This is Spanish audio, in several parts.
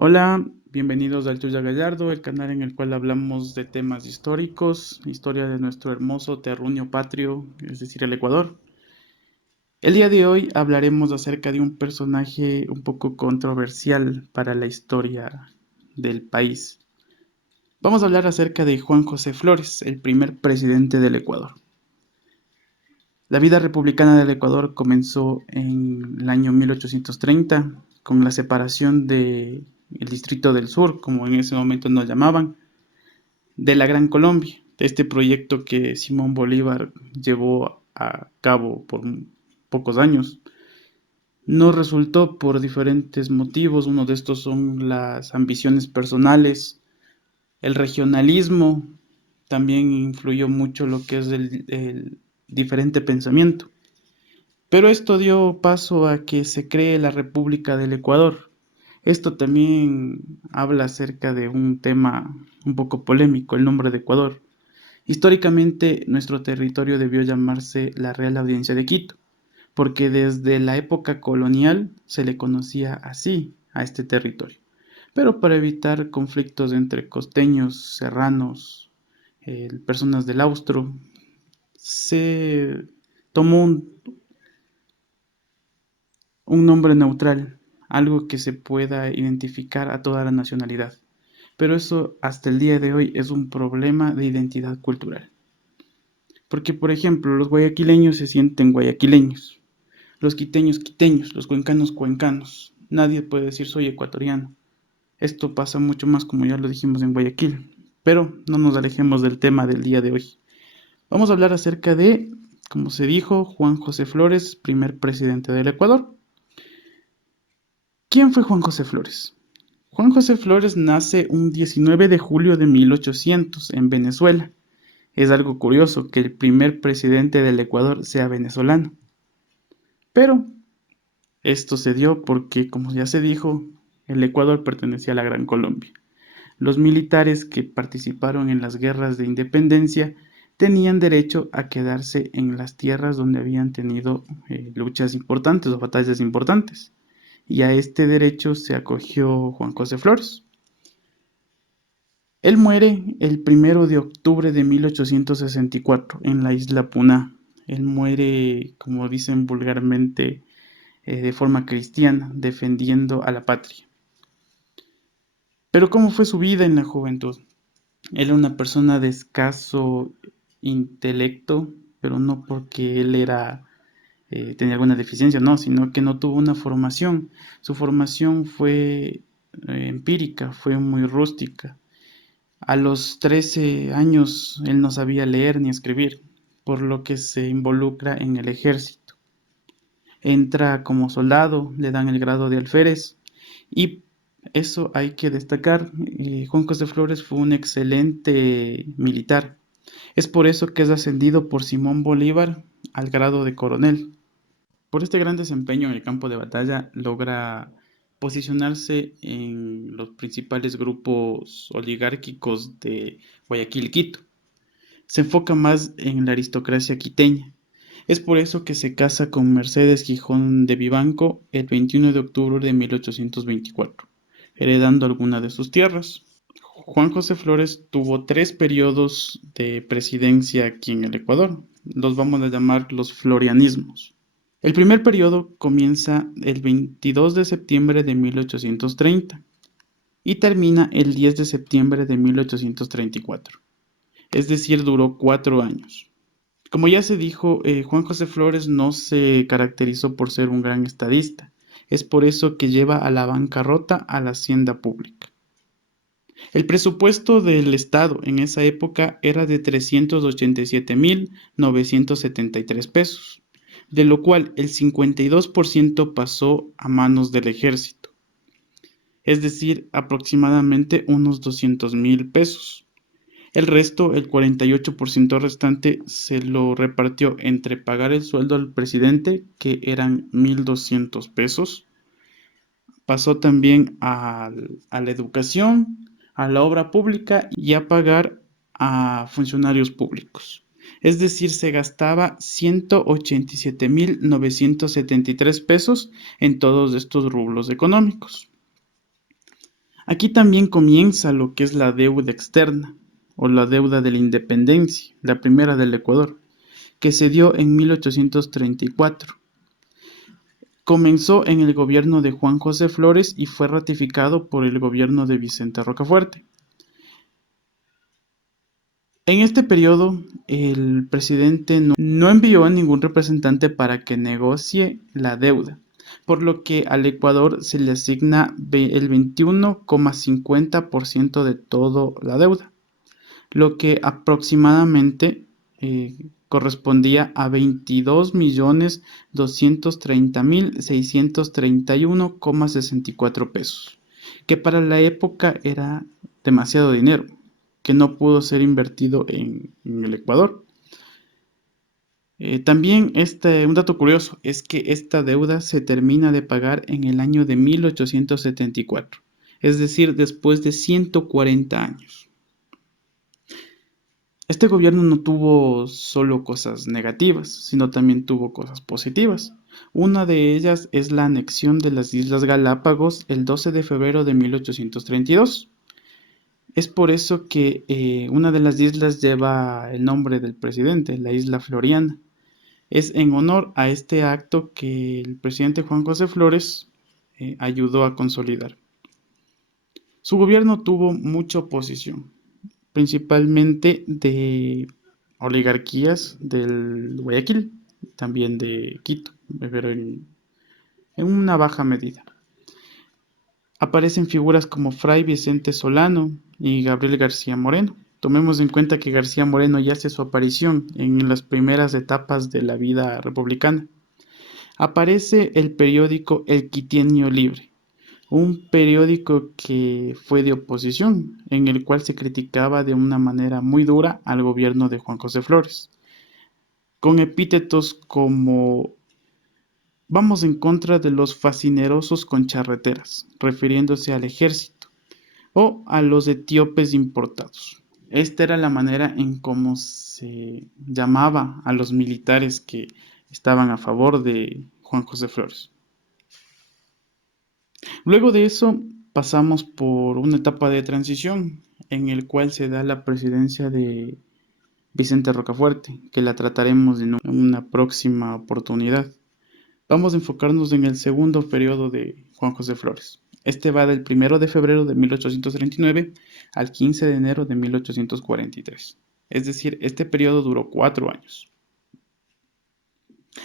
Hola, bienvenidos al Tuya Gallardo, el canal en el cual hablamos de temas históricos, historia de nuestro hermoso terruño patrio, es decir, el Ecuador. El día de hoy hablaremos acerca de un personaje un poco controversial para la historia del país. Vamos a hablar acerca de Juan José Flores, el primer presidente del Ecuador. La vida republicana del Ecuador comenzó en el año 1830 con la separación del Distrito del Sur, como en ese momento nos llamaban, de la Gran Colombia, de este proyecto que Simón Bolívar llevó a cabo por pocos años. No resultó por diferentes motivos, uno de estos son las ambiciones personales, el regionalismo, también influyó mucho lo que es el diferente pensamiento. Pero esto dio paso a que se cree la República del Ecuador. Esto también habla acerca de un tema un poco polémico, el nombre de Ecuador. Históricamente, nuestro territorio debió llamarse la Real Audiencia de Quito, porque desde la época colonial se le conocía así a este territorio. Pero para evitar conflictos entre costeños, serranos, personas del Austro, se tomó un nombre neutral, algo que se pueda identificar a toda la nacionalidad. Pero eso hasta el día de hoy es un problema de identidad cultural. Porque, por ejemplo, los guayaquileños se sienten guayaquileños, los quiteños quiteños, los cuencanos cuencanos. Nadie puede decir soy ecuatoriano. Esto pasa mucho más como ya lo dijimos en Guayaquil. Pero no nos alejemos del tema del día de hoy. Vamos a hablar acerca de, como se dijo, Juan José Flores, primer presidente del Ecuador. ¿Quién fue Juan José Flores? Juan José Flores nace un 19 de julio de 1800 en Venezuela. Es algo curioso que el primer presidente del Ecuador sea venezolano. Pero esto se dio porque, como ya se dijo, el Ecuador pertenecía a la Gran Colombia. Los militares que participaron en las guerras de independencia tenían derecho a quedarse en las tierras donde habían tenido luchas importantes o batallas importantes. Y a este derecho se acogió Juan José Flores. Él muere el 1 de octubre de 1864 en la isla Puna. Él muere, como dicen vulgarmente, de forma cristiana, defendiendo a la patria. Pero ¿cómo fue su vida en la juventud? Él era una persona de escaso intelecto, pero no porque él tenía alguna deficiencia, no, sino que no tuvo una formación. Su formación fue empírica, fue muy rústica. A los 13 años él no sabía leer ni escribir, por lo que se involucra en el ejército. Entra como soldado, le dan el grado de alférez y eso hay que destacar. Juan José Flores fue un excelente militar. Es por eso que es ascendido por Simón Bolívar al grado de coronel. Por este gran desempeño en el campo de batalla logra posicionarse en los principales grupos oligárquicos de Guayaquil y Quito. Se enfoca más en la aristocracia quiteña. Es por eso que se casa con Mercedes Gijón de Vivanco el 21 de octubre de 1824, heredando alguna de sus tierras. Juan José Flores tuvo 3 periodos de presidencia aquí en el Ecuador. Los vamos a llamar los florianismos. El primer periodo comienza el 22 de septiembre de 1830 y termina el 10 de septiembre de 1834. Es decir, duró 4 años. Como ya se dijo, Juan José Flores no se caracterizó por ser un gran estadista. Es por eso que lleva a la bancarrota a la hacienda pública. El presupuesto del Estado en esa época era de 387.973 pesos, de lo cual el 52% pasó a manos del ejército, es decir, aproximadamente unos 200.000 pesos. El resto, el 48% restante, se lo repartió entre pagar el sueldo al presidente, que eran 1.200 pesos, pasó también a la educación, a la obra pública y a pagar a funcionarios públicos. Es decir, se gastaba 187.973 pesos en todos estos rublos económicos. Aquí también comienza lo que es la deuda externa o la deuda de la independencia, la primera del Ecuador, que se dio en 1834. Comenzó en el gobierno de Juan José Flores y fue ratificado por el gobierno de Vicente Rocafuerte. En este periodo, el presidente no envió a ningún representante para que negocie la deuda, por lo que al Ecuador se le asigna el 21,50% de toda la deuda, lo que aproximadamente correspondía a 22.230.631,64 pesos, que para la época era demasiado dinero, que no pudo ser invertido en el Ecuador. También un dato curioso es que esta deuda se termina de pagar en el año de 1874, es decir, después de 140 años. Este gobierno no tuvo solo cosas negativas, sino también tuvo cosas positivas. Una de ellas es la anexión de las Islas Galápagos el 12 de febrero de 1832. Es por eso que una de las islas lleva el nombre del presidente, la isla Floriana. Es en honor a este acto que el presidente Juan José Flores ayudó a consolidar. Su gobierno tuvo mucha oposición, principalmente de oligarquías del Guayaquil, también de Quito, pero en una baja medida. Aparecen figuras como Fray Vicente Solano y Gabriel García Moreno. Tomemos en cuenta que García Moreno ya hace su aparición en las primeras etapas de la vida republicana. Aparece el periódico El Quiteño Libre, un periódico que fue de oposición, en el cual se criticaba de una manera muy dura al gobierno de Juan José Flores, con epítetos como vamos en contra de los fascinerosos con charreteras, refiriéndose al ejército, o a los etíopes importados. Esta era la manera en cómo se llamaba a los militares que estaban a favor de Juan José Flores. Luego de eso pasamos por una etapa de transición en el cual se da la presidencia de Vicente Rocafuerte, que la trataremos en una próxima oportunidad. Vamos a enfocarnos en el segundo periodo de Juan José Flores. Este va del 1 de febrero de 1839 al 15 de enero de 1843. Es decir, este periodo duró 4 años.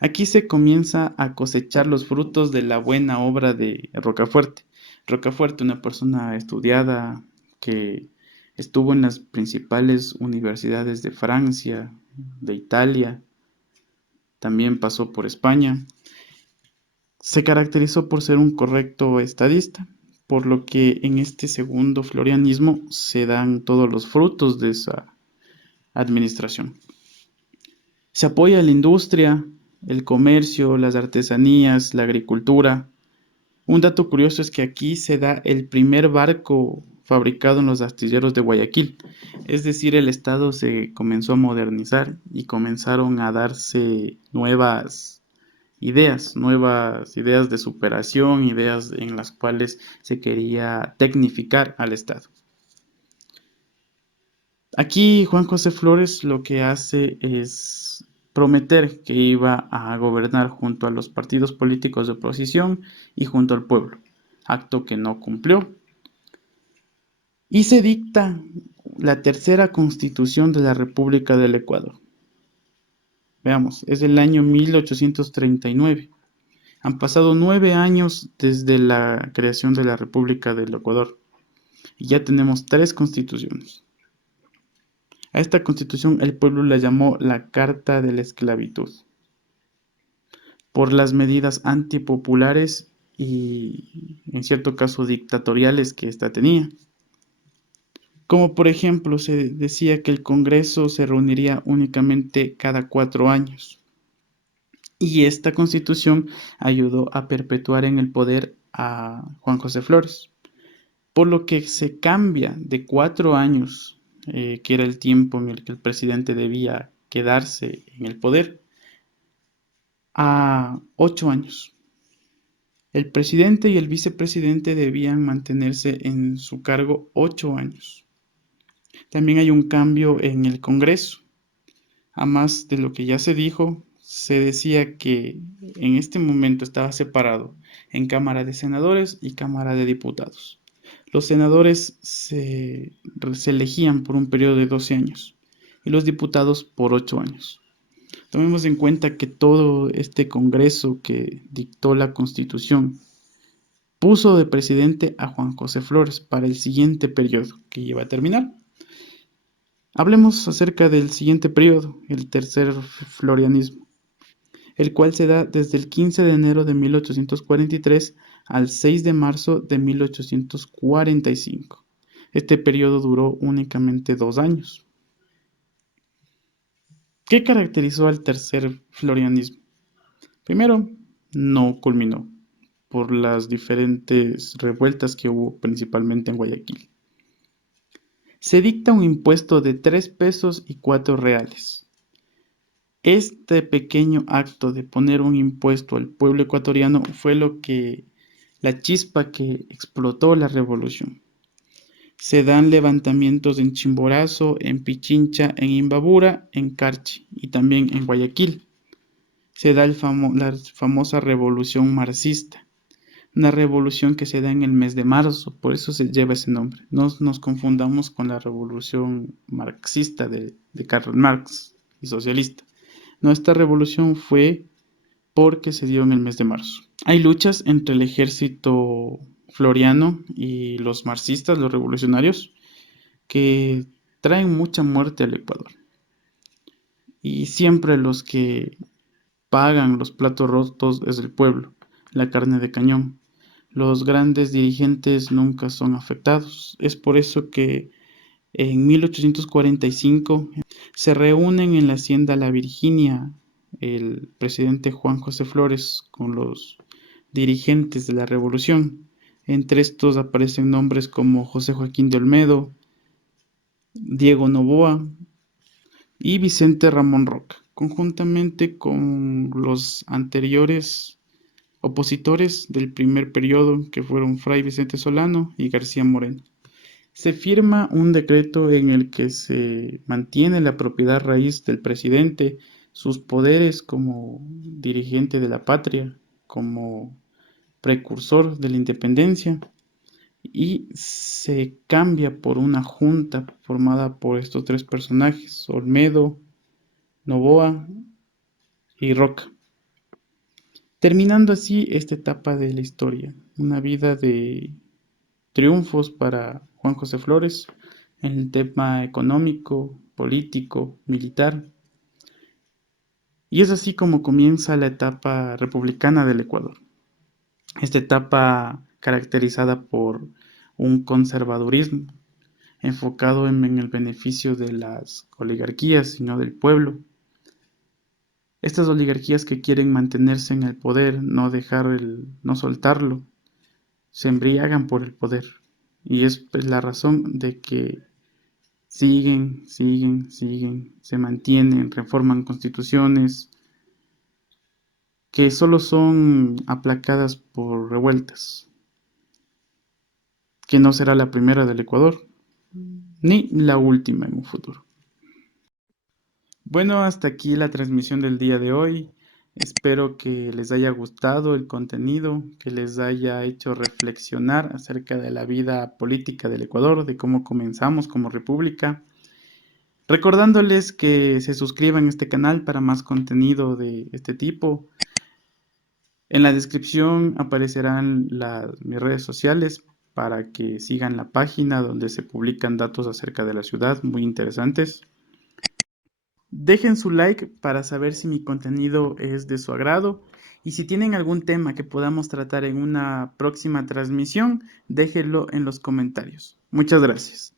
Aquí se comienza a cosechar los frutos de la buena obra de Rocafuerte. Rocafuerte, una persona estudiada que estuvo en las principales universidades de Francia, de Italia, también pasó por España. Se caracterizó por ser un correcto estadista, por lo que en este segundo florianismo se dan todos los frutos de esa administración. Se apoya la industria, el comercio, las artesanías, la agricultura. Un dato curioso es que aquí se da el primer barco fabricado en los astilleros de Guayaquil. Es decir, el Estado se comenzó a modernizar y comenzaron a darse nuevas ideas de superación, ideas en las cuales se quería tecnificar al Estado. Aquí Juan José Flores lo que hace es prometer que iba a gobernar junto a los partidos políticos de oposición y junto al pueblo, acto que no cumplió. Y se dicta la tercera constitución de la República del Ecuador. Veamos, es del año 1839. Han pasado 9 años desde la creación de la República del Ecuador y ya tenemos 3 constituciones. A esta constitución el pueblo la llamó la Carta de la Esclavitud, por las medidas antipopulares y en cierto caso dictatoriales que ésta tenía. Como por ejemplo se decía que el Congreso se reuniría únicamente cada 4 años. Y esta constitución ayudó a perpetuar en el poder a Juan José Flores, por lo que se cambia de 4 años, que era el tiempo en el que el presidente debía quedarse en el poder, a 8 años. El presidente y el vicepresidente debían mantenerse en su cargo 8 años. También hay un cambio en el Congreso. A más de lo que ya se dijo, se decía que en este momento estaba separado en Cámara de Senadores y Cámara de Diputados. Los senadores se elegían por un periodo de 12 años y los diputados por 8 años. Tomemos en cuenta que todo este Congreso que dictó la Constitución puso de presidente a Juan José Flores para el siguiente periodo que iba a terminar. Hablemos acerca del siguiente periodo, el tercer florianismo, el cual se da desde el 15 de enero de 1843 al 6 de marzo de 1845. Este periodo duró únicamente 2 años. ¿Qué caracterizó al tercer florianismo? Primero, no culminó por las diferentes revueltas que hubo principalmente en Guayaquil. Se dicta un impuesto de 3 pesos y 4 reales. Este pequeño acto de poner un impuesto al pueblo ecuatoriano fue la chispa que explotó la revolución. Se dan levantamientos en Chimborazo, en Pichincha, en Imbabura, en Carchi y también en Guayaquil. Se da la famosa revolución marxista, una revolución que se da en el mes de marzo, por eso se lleva ese nombre. No nos confundamos con la revolución marxista de Karl Marx y socialista. No, esta revolución fue porque se dio en el mes de marzo. Hay luchas entre el ejército floriano y los marxistas, los revolucionarios, que traen mucha muerte al Ecuador. Y siempre los que pagan los platos rotos es el pueblo, la carne de cañón. Los grandes dirigentes nunca son afectados. Es por eso que en 1845 se reúnen en la hacienda La Virginia el presidente Juan José Flores con los dirigentes de la revolución. Entre estos aparecen nombres como José Joaquín de Olmedo, Diego Noboa y Vicente Ramón Roca, conjuntamente con los anteriores opositores del primer periodo, que fueron Fray Vicente Solano y García Moreno. Se firma un decreto en el que se mantiene la propiedad raíz del presidente, sus poderes como dirigente de la patria, como precursor de la independencia, y se cambia por una junta formada por estos tres personajes, Olmedo, Noboa y Roca, terminando así esta etapa de la historia, una vida de triunfos para Juan José Flores en el tema económico, político, militar. Y es así como comienza la etapa republicana del Ecuador. Esta etapa caracterizada por un conservadurismo enfocado en el beneficio de las oligarquías y no del pueblo. Estas oligarquías que quieren mantenerse en el poder, no soltarlo, se embriagan por el poder. Y es pues, la razón de que siguen, se mantienen, reforman constituciones que solo son aplacadas por revueltas, que no será la primera del Ecuador, ni la última en un futuro. Bueno, hasta aquí la transmisión del día de hoy. Espero que les haya gustado el contenido, que les haya hecho reflexionar acerca de la vida política del Ecuador, de cómo comenzamos como república. Recordándoles que se suscriban a este canal para más contenido de este tipo. En la descripción aparecerán mis redes sociales para que sigan la página donde se publican datos acerca de la ciudad muy interesantes. Dejen su like para saber si mi contenido es de su agrado y si tienen algún tema que podamos tratar en una próxima transmisión, déjenlo en los comentarios. Muchas gracias.